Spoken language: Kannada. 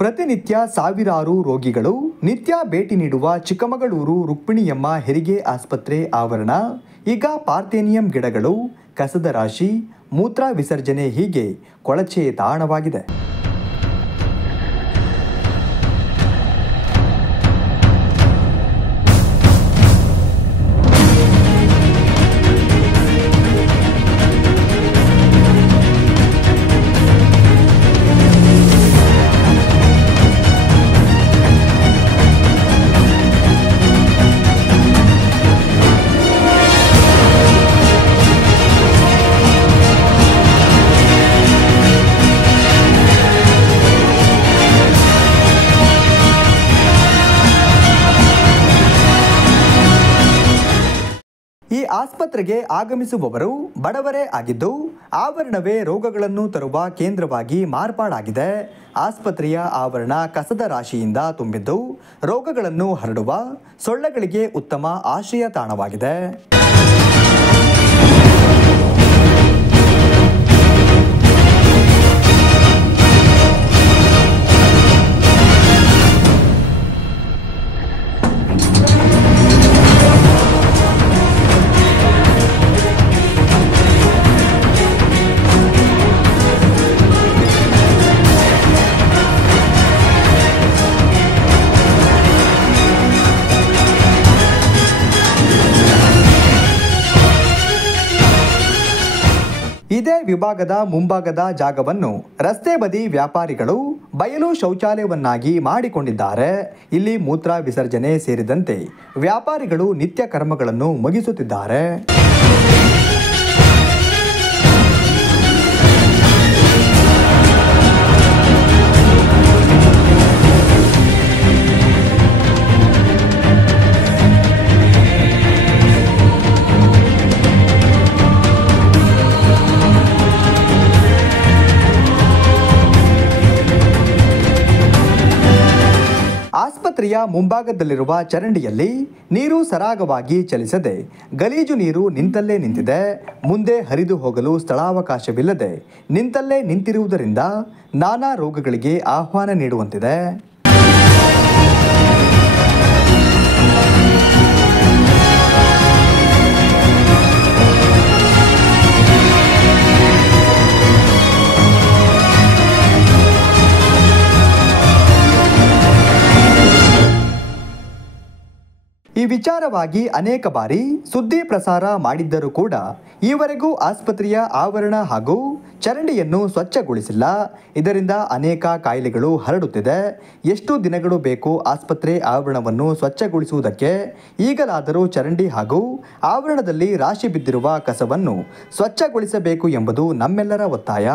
ಪ್ರತಿನಿತ್ಯ ಸಾವಿರಾರು ರೋಗಿಗಳು ನಿತ್ಯ ಭೇಟಿ ನೀಡುವ ಚಿಕ್ಕಮಗಳೂರು ರುಕ್ಮಿಣಿಯಮ್ಮ ಹೆರಿಗೆ ಆಸ್ಪತ್ರೆ ಆವರಣ ಈಗ ಪಾರ್ಥೇನಿಯಂ ಗಿಡಗಳು, ಕಸದ ರಾಶಿ, ಮೂತ್ರ ವಿಸರ್ಜನೆ ಹೀಗೆ ಕೊಳಚೆ ತಾಣವಾಗಿದೆ. ಈ ಆಸ್ಪತ್ರೆಗೆ ಆಗಮಿಸುವವರು ಬಡವರೇ ಆಗಿದ್ದು, ಆವರಣವೇ ರೋಗಗಳನ್ನು ತರುವ ಕೇಂದ್ರವಾಗಿ ಮಾರ್ಪಾಡಾಗಿದೆ. ಆಸ್ಪತ್ರೆಯ ಆವರಣ ಕಸದ ರಾಶಿಯಿಂದ ತುಂಬಿದ್ದು, ರೋಗಗಳನ್ನು ಹರಡುವ ಸೊಳ್ಳೆಗಳಿಗೆ ಉತ್ತಮ ಆಶ್ರಯ ತಾಣವಾಗಿದೆ. ಇದೇ ವಿಭಾಗದ ಮುಂಭಾಗದ ಜಾಗವನ್ನು ರಸ್ತೆ ಬದಿ ವ್ಯಾಪಾರಿಗಳು ಬಯಲು ಶೌಚಾಲಯವನ್ನಾಗಿ ಮಾಡಿಕೊಂಡಿದ್ದಾರೆ. ಇಲ್ಲಿ ಮೂತ್ರ ವಿಸರ್ಜನೆ ಸೇರಿದಂತೆ ವ್ಯಾಪಾರಿಗಳು ನಿತ್ಯ ಕರ್ಮಗಳನ್ನು ಮುಗಿಸುತ್ತಿದ್ದಾರೆ. ಆಸ್ಪತ್ರೆಯ ಮುಂಭಾಗದಲ್ಲಿರುವ ಚರಂಡಿಯಲ್ಲಿ ನೀರು ಸರಾಗವಾಗಿ ಚಲಿಸದೆ ಗಲೀಜು ನೀರು ನಿಂತಲ್ಲೇ ನಿಂತಿದೆ. ಮುಂದೆ ಹರಿದು ಹೋಗಲು ಸ್ಥಳಾವಕಾಶವಿಲ್ಲದೆ ನಿಂತಲ್ಲೇ ನಿಂತಿರುವುದರಿಂದ ನಾನಾ ರೋಗಗಳಿಗೆ ಆಹ್ವಾನ ನೀಡುವಂತಿದೆ. ಈ ವಿಚಾರವಾಗಿ ಅನೇಕ ಬಾರಿ ಸುದ್ದಿ ಪ್ರಸಾರ ಮಾಡಿದ್ದರೂ ಕೂಡ ಈವರೆಗೂ ಆಸ್ಪತ್ರೆಯ ಆವರಣ ಹಾಗೂ ಚರಂಡಿಯನ್ನು ಸ್ವಚ್ಛಗೊಳಿಸಿಲ್ಲ. ಇದರಿಂದ ಅನೇಕ ಕಾಯಿಲೆಗಳು ಹರಡುತ್ತಿದೆ. ಎಷ್ಟು ದಿನಗಳು ಬೇಕು ಆಸ್ಪತ್ರೆ ಆವರಣವನ್ನು ಸ್ವಚ್ಛಗೊಳಿಸುವುದಕ್ಕೆ? ಈಗಲಾದರೂ ಚರಂಡಿ ಹಾಗೂ ಆವರಣದಲ್ಲಿ ರಾಶಿ ಬಿದ್ದಿರುವ ಕಸವನ್ನು ಸ್ವಚ್ಛಗೊಳಿಸಬೇಕು ಎಂಬುದು ನಮ್ಮೆಲ್ಲರ ಒತ್ತಾಯ.